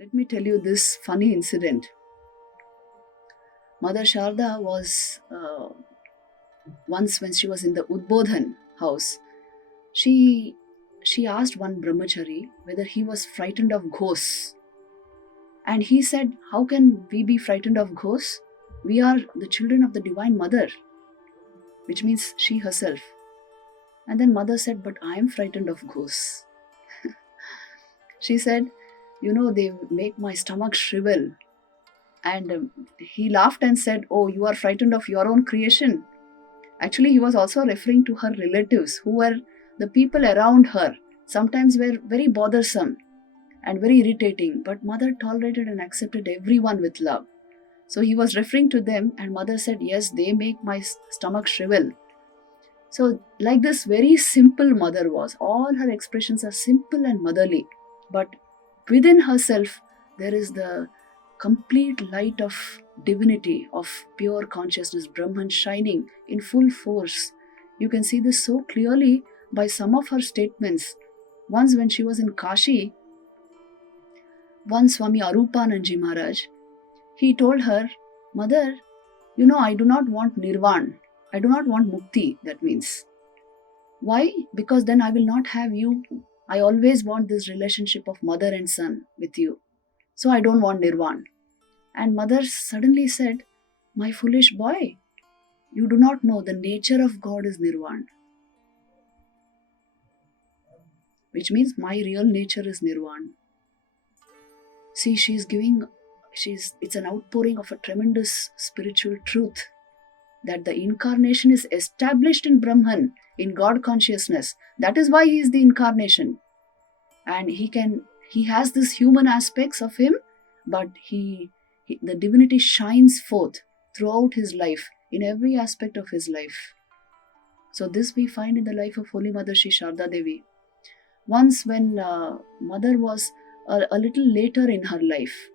Let me tell you this funny incident. Mother Sharda was once when she was in the Udbodhan house, she she asked one brahmachari whether he was frightened of ghosts. And he said, how can we be frightened of ghosts? We are the children of the Divine Mother, which means she herself. And then mother said, but I am frightened of ghosts. She said, they make my stomach shrivel. And he laughed and said, oh, you are frightened of your own creation. Actually, he was also referring to her relatives, who were the people around her, sometimes were very bothersome and very irritating, but mother tolerated and accepted everyone with love. So he was referring to them, and mother said, yes, they make my stomach shrivel. So like this very simple mother was. All her expressions are simple and motherly, but within herself there is the complete light of divinity, of pure consciousness, Brahman shining in full force. You can see this so clearly by some of her statements. Once when she was in Kashi, one Swami Arupananji Maharaj, he told her, Mother, I do not want nirvan. I do not want mukti, that means. Why? Because then I will not have you. I always want this relationship of mother and son with you. So I don't want nirvan. And mother suddenly said, my foolish boy, you do not know the nature of God is nirvan. Which means my real nature is nirvan. See, it's an outpouring of a tremendous spiritual truth, that the incarnation is established in Brahman, in God consciousness. That is why he is the incarnation. And he has these human aspects of him, but the divinity shines forth throughout his life, in every aspect of his life. So this we find in the life of Holy Mother Shri Sarada Devi. Once when mother was a little later in her life,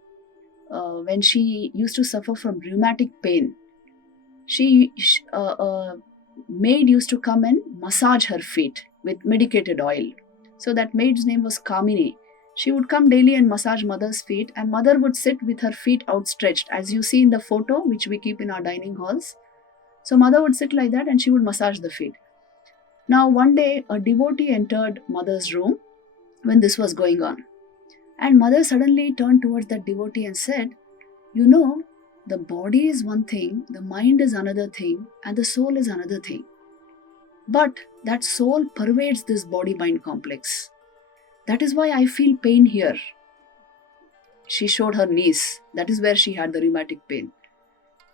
when she used to suffer from rheumatic pain, a maid used to come and massage her feet with medicated oil. So that maid's name was Kamini. She would come daily and massage mother's feet, and mother would sit with her feet outstretched, as you see in the photo which we keep in our dining halls. So mother would sit like that and she would massage the feet. Now one day a devotee entered mother's room when this was going on, and mother suddenly turned towards that devotee and said, the body is one thing, the mind is another thing, and the soul is another thing. But that soul pervades this body-mind complex. That is why I feel pain here. She showed her knees. That is where she had the rheumatic pain.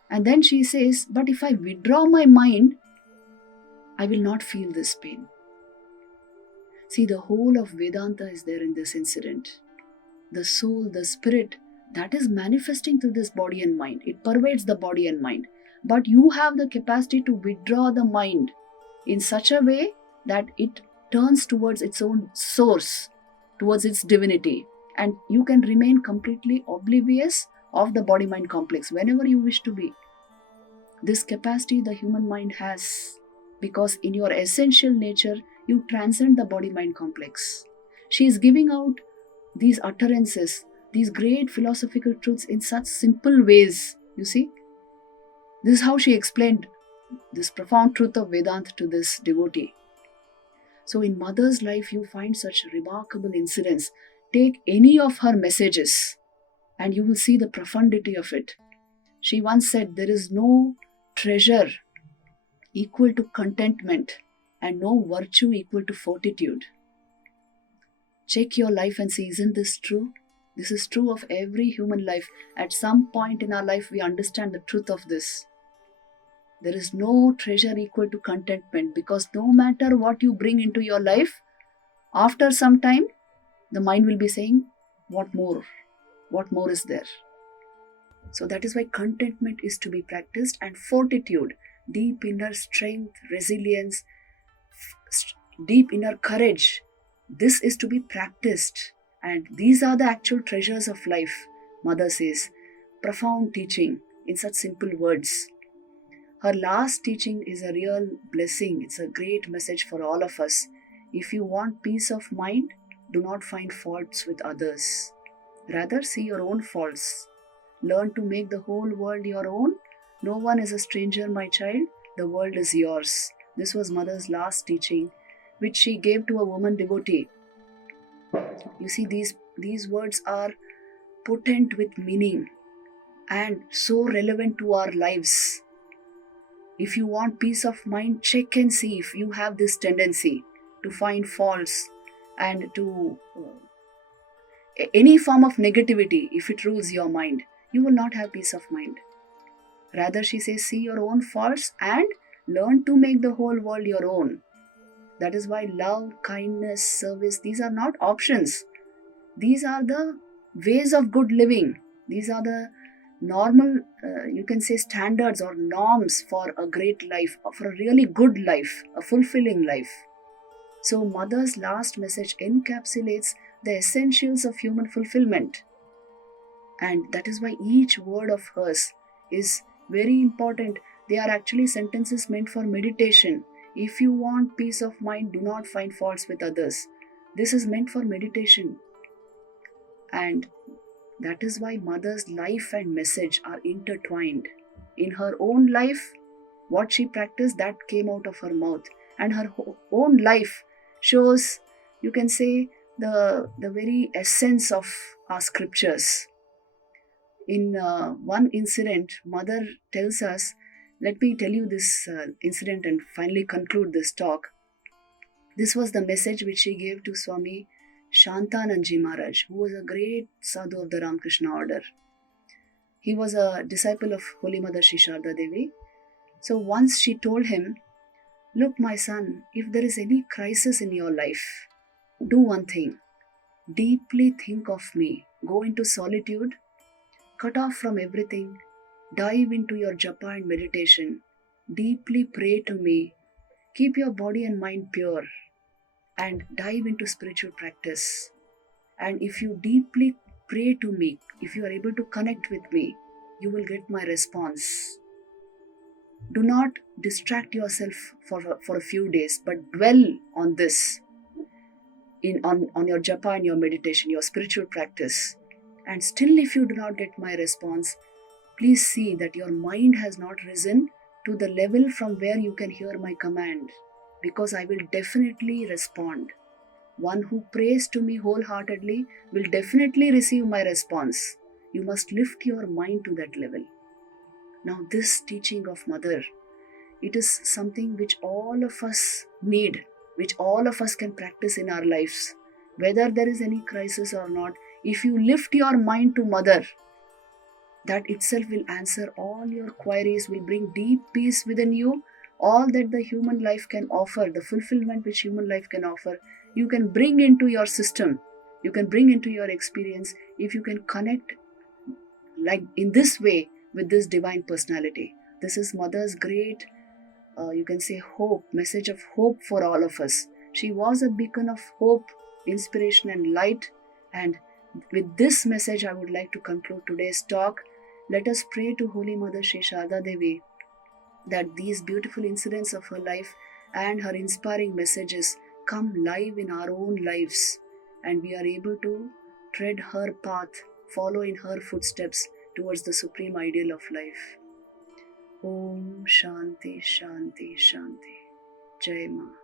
And then she says, but if I withdraw my mind, I will not feel this pain. See, the whole of Vedanta is there in this incident. The soul, the spirit, that is manifesting through this body and mind. It pervades the body and mind. But you have the capacity to withdraw the mind in such a way that it turns towards its own source, towards its divinity. And you can remain completely oblivious of the body-mind complex whenever you wish to be. This capacity the human mind has, because in your essential nature, you transcend the body-mind complex. She is giving out these utterances, these great philosophical truths in such simple ways, you see. This is how she explained this profound truth of Vedanta to this devotee. So in mother's life, you find such remarkable incidents. Take any of her messages and you will see the profundity of it. She once said, there is no treasure equal to contentment and no virtue equal to fortitude. Check your life and see, isn't this true? This is true of every human life. At some point in our life, we understand the truth of this. There is no treasure equal to contentment, because no matter what you bring into your life, after some time, the mind will be saying, what more? What more is there? So that is why contentment is to be practiced, and fortitude, deep inner strength, resilience, deep inner courage, this is to be practiced. And these are the actual treasures of life, Mother says. Profound teaching in such simple words. Her last teaching is a real blessing. It's a great message for all of us. If you want peace of mind, do not find faults with others. Rather, see your own faults. Learn to make the whole world your own. No one is a stranger, my child. The world is yours. This was Mother's last teaching, which she gave to a woman devotee. You see, these words are potent with meaning and so relevant to our lives. If you want peace of mind, check and see if you have this tendency to find faults and to any form of negativity. If it rules your mind, you will not have peace of mind. Rather, she says, see your own faults and learn to make the whole world your own. That is why love, kindness, service, these are not options. These are the ways of good living. These are the normal, you can say, standards or norms for a great life, for a really good life, a fulfilling life. So Mother's last message encapsulates the essentials of human fulfillment. And that is why each word of hers is very important. They are actually sentences meant for meditation. If you want peace of mind, do not find faults with others. This is meant for meditation. And that is why Mother's life and message are intertwined. In her own life, what she practiced, that came out of her mouth. And her own life shows, you can say, the very essence of our scriptures. In one incident, Mother tells us, let me tell you this incident and finally conclude this talk. This was the message which she gave to Swami Shantananji Maharaj, who was a great sadhu of the Ramakrishna order. He was a disciple of Holy Mother Sri Sarada Devi. So once she told him, look, my son, if there is any crisis in your life, do one thing. Deeply think of me. Go into solitude. Cut off from everything. Dive into your japa and meditation. Deeply pray to me. Keep your body and mind pure. And dive into spiritual practice. And if you deeply pray to me, if you are able to connect with me, you will get my response. Do not distract yourself for a few days, but dwell on this, on your japa and your meditation, your spiritual practice. And still if you do not get my response, please see that your mind has not risen to the level from where you can hear my command, because I will definitely respond. One who prays to me wholeheartedly will definitely receive my response. You must lift your mind to that level. Now this teaching of Mother, it is something which all of us need, which all of us can practice in our lives. Whether there is any crisis or not, if you lift your mind to Mother, that itself will answer all your queries, will bring deep peace within you. All that the human life can offer, the fulfillment which human life can offer, you can bring into your system, you can bring into your experience if you can connect like in this way with this divine personality. This is Mother's great, you can say, hope, message of hope for all of us. She was a beacon of hope, inspiration and light. And with this message, I would like to conclude today's talk. Let us pray to Holy Mother Sri Sarada Devi that these beautiful incidents of her life and her inspiring messages come live in our own lives, and we are able to tread her path, follow in her footsteps towards the supreme ideal of life. Om Shanti Shanti Shanti. Jai Ma.